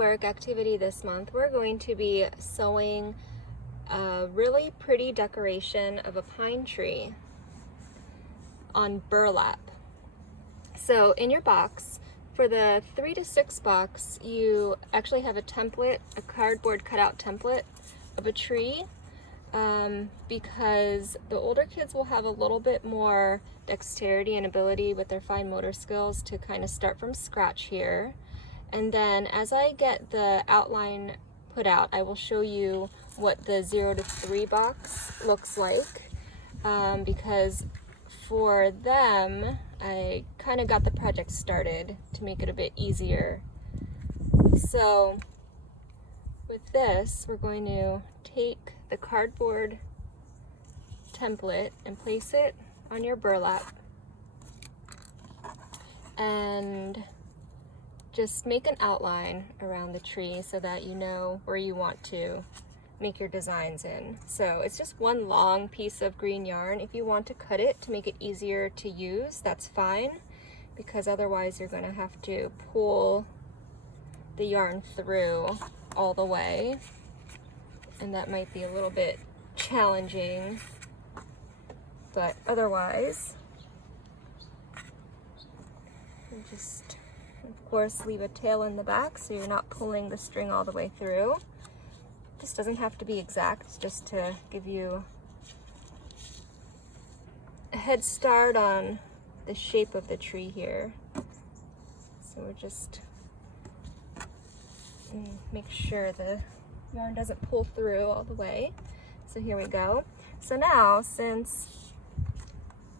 Handiwork activity this month, we're going to be sewing a really pretty decoration of a pine tree on burlap. So in your box, for the 3 to 6 box, you actually have a template, a cardboard cutout template of a tree, because the older kids will have a little bit more dexterity and ability with their fine motor skills to kind of start from scratch here. And then as I get the outline put out, I will show you what the 0 to 3 box looks like, because for them, I kind of got the project started to make it a bit easier. So with this, we're going to take the cardboard template and place it on your burlap and just make an outline around the tree so that you know where you want to make your designs in. So it's just one long piece of green yarn. If you want to cut it to make it easier to use, that's fine, because otherwise you're going to have to pull the yarn through all the way, and that might be a little bit challenging, but otherwise you just, of course, leave a tail in the back so you're not pulling the string all the way through. This doesn't have to be exact, it's just to give you a head start on the shape of the tree here. So we're just make sure the yarn doesn't pull through all the way. So here we go. So now, since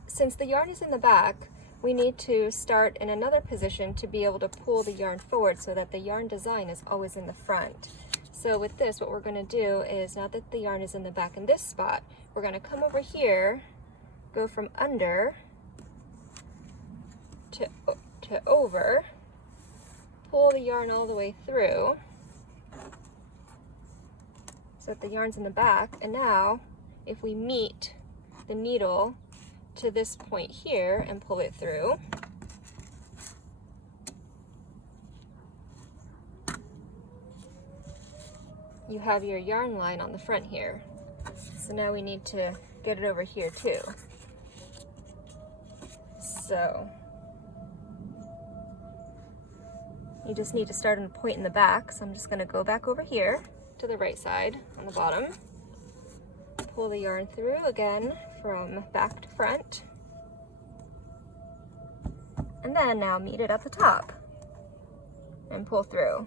the yarn is in the back, we need to start in another position to be able to pull the yarn forward so that the yarn design is always in the front. So with this, what we're going to do is, now that the yarn is in the back in this spot, we're going to come over here, go from under to over, pull the yarn all the way through so that the yarn's in the back. And now if we meet the needle to this point here and pull it through, you have your yarn line on the front here. So now we need to get it over here too. So you just need to start on a point in the back. So I'm just going to go back over here to the right side on the bottom, pull the yarn through again from back to front, and then now meet it at the top and pull through.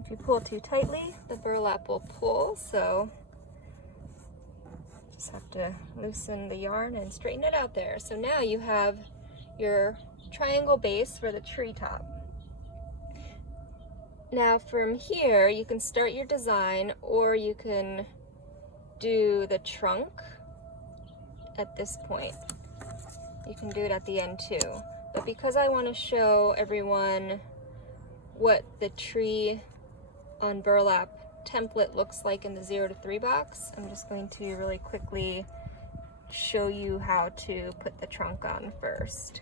If you pull too tightly, the burlap will pull, so just have to loosen the yarn and straighten it out there. So now you have your triangle base for the treetop. Now from here, you can start your design, or you can do the trunk at this point. You can do it at the end too. But because I want to show everyone what the tree on burlap template looks like in the 0 to 3 box, I'm just going to really quickly show you how to put the trunk on first.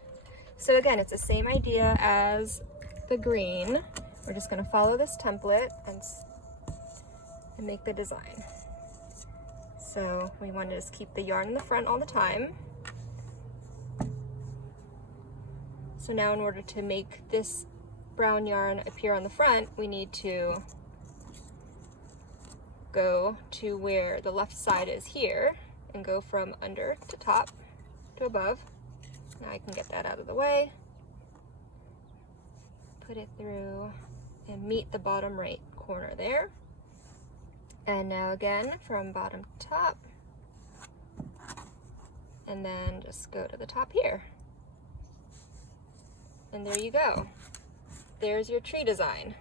So again, it's the same idea as the green. We're just going to follow this template and make the design. So we want to just keep the yarn in the front all the time. So now in order to make this brown yarn appear on the front, we need to go to where the left side is here and go from under to top to above. Now I can get that out of the way, put it through and meet the bottom right corner there. And now again from bottom to top, and then just go to the top here. And there you go. There's your tree design.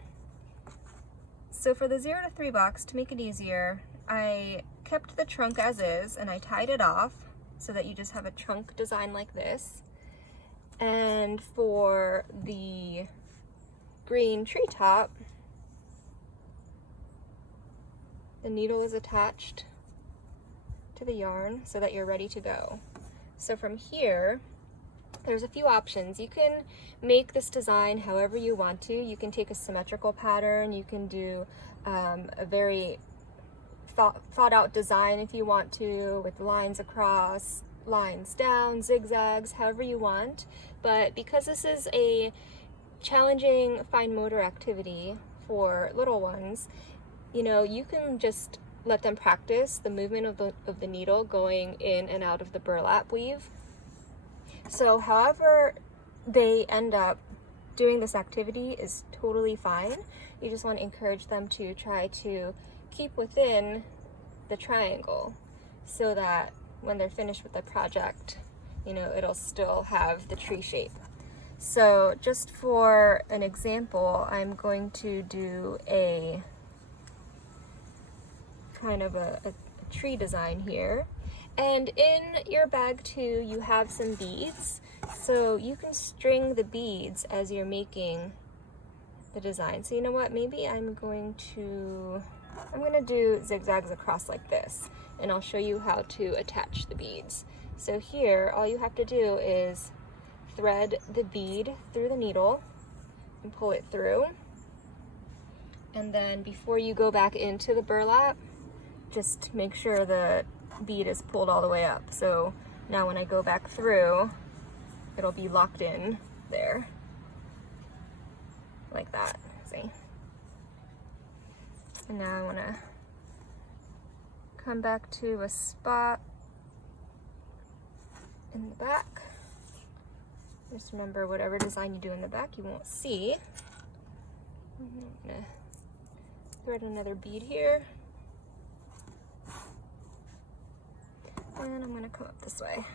So for the 0 to 3 box, to make it easier, I kept the trunk as is and I tied it off so that you just have a trunk design like this. And for the green treetop, the needle is attached to the yarn so that you're ready to go. So from here, there's a few options. You can make this design however you want to. You can take a symmetrical pattern. You can do a very thought out design if you want to, with lines across, lines down, zigzags, however you want. But because this is a challenging fine motor activity for little ones, you know, you can just let them practice the movement of the needle going in and out of the burlap weave. So however they end up doing this activity is totally fine. You just want to encourage them to try to keep within the triangle so that when they're finished with the project, you know, it'll still have the tree shape. So just for an example, I'm going to do a kind of a tree design here. And in your bag too, you have some beads. So you can string the beads as you're making the design. So you know what, maybe I'm gonna do zigzags across like this, and I'll show you how to attach the beads. So here, all you have to do is thread the bead through the needle and pull it through. And then before you go back into the burlap, just make sure the bead is pulled all the way up. So now when I go back through, it'll be locked in there, like that, see? And now I wanna come back to a spot in the back. Just remember, whatever design you do in the back, you won't see. I'm gonna thread another bead here. And I'm gonna come up this way.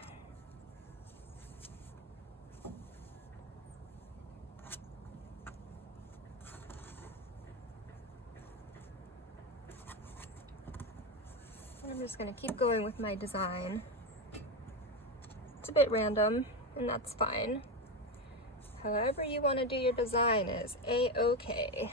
I'm just gonna keep going with my design. It's a bit random, and that's fine. However you want to do your design is a-okay.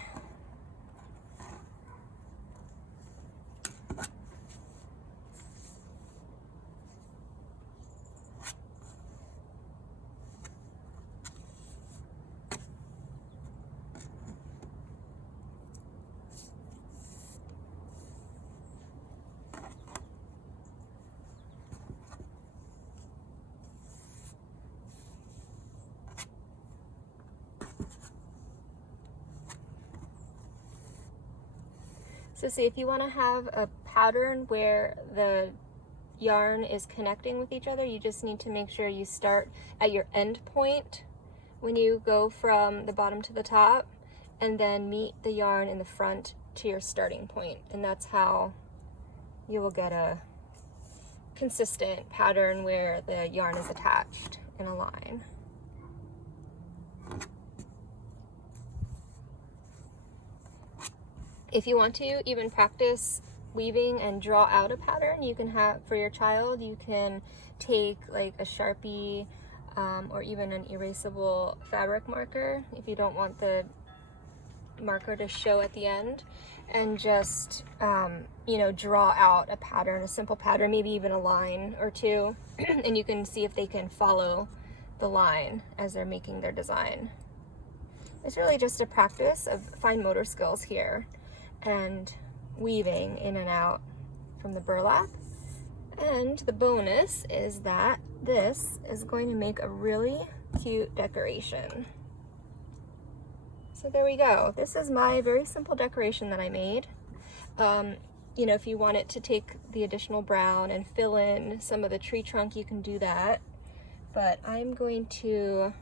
So see, if you want to have a pattern where the yarn is connecting with each other, you just need to make sure you start at your end point when you go from the bottom to the top, and then meet the yarn in the front to your starting point. And that's how you will get a consistent pattern where the yarn is attached in a line. If you want to even practice weaving and draw out a pattern, you can have, for your child, you can take like a Sharpie or even an erasable fabric marker if you don't want the marker to show at the end, and just you know, draw out a pattern, a simple pattern, maybe even a line or two, and you can see if they can follow the line as they're making their design. It's really just a practice of fine motor skills here, and weaving in and out from the burlap. And the bonus is that this is going to make a really cute decoration. So there we go. This is my very simple decoration that I made. You know, if you want it to take the additional brown and fill in some of the tree trunk, you can do that. But I'm going to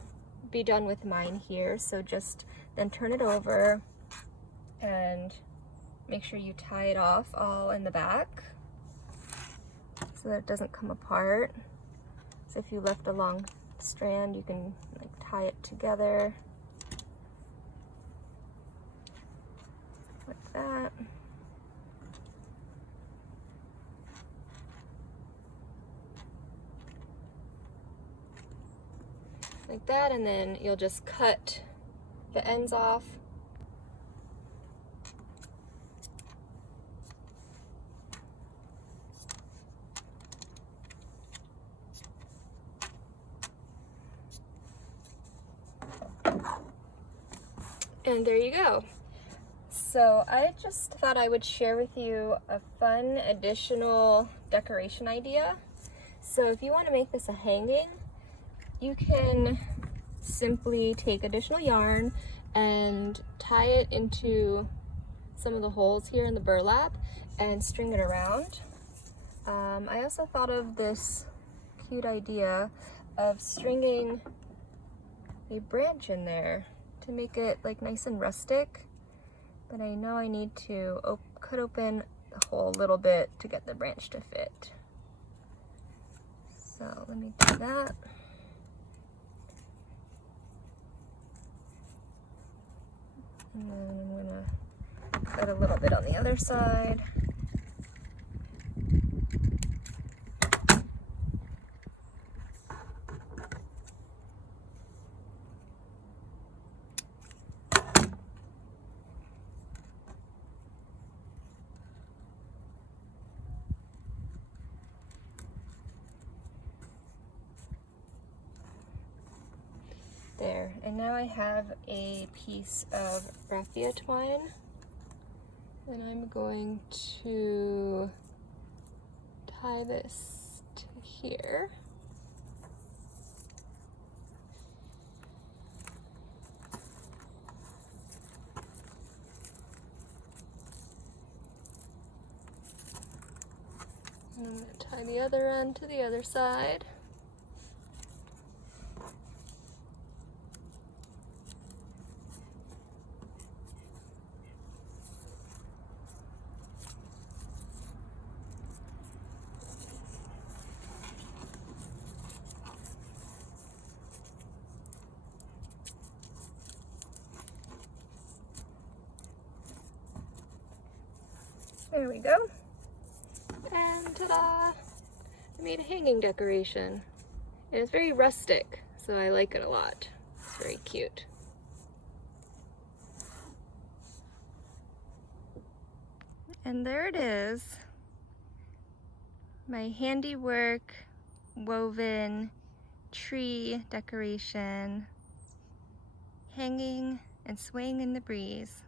be done with mine here. So just then turn it over and make sure you tie it off all in the back so that it doesn't come apart. So if you left a long strand, you can like tie it together like that. Like that, and then you'll just cut the ends off. And there you go. So I just thought I would share with you a fun additional decoration idea. So if you want to make this a hanging, you can simply take additional yarn and tie it into some of the holes here in the burlap and string it around. I also thought of this cute idea of stringing a branch in there to make it like nice and rustic, but I know I need to cut open the hole a little bit to get the branch to fit. So let me do that. And then I'm gonna cut a little bit on the other side. There, and now I have a piece of raffia twine, and I'm going to tie this to here. And I'm going to tie the other end to the other side. There we go. And ta-da! I made a hanging decoration. And it's very rustic, so I like it a lot. It's very cute. And there it is. My handiwork woven tree decoration hanging and swaying in the breeze.